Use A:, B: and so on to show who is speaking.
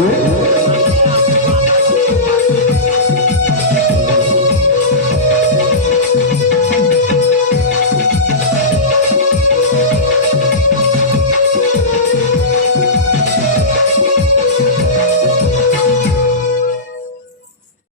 A: 음.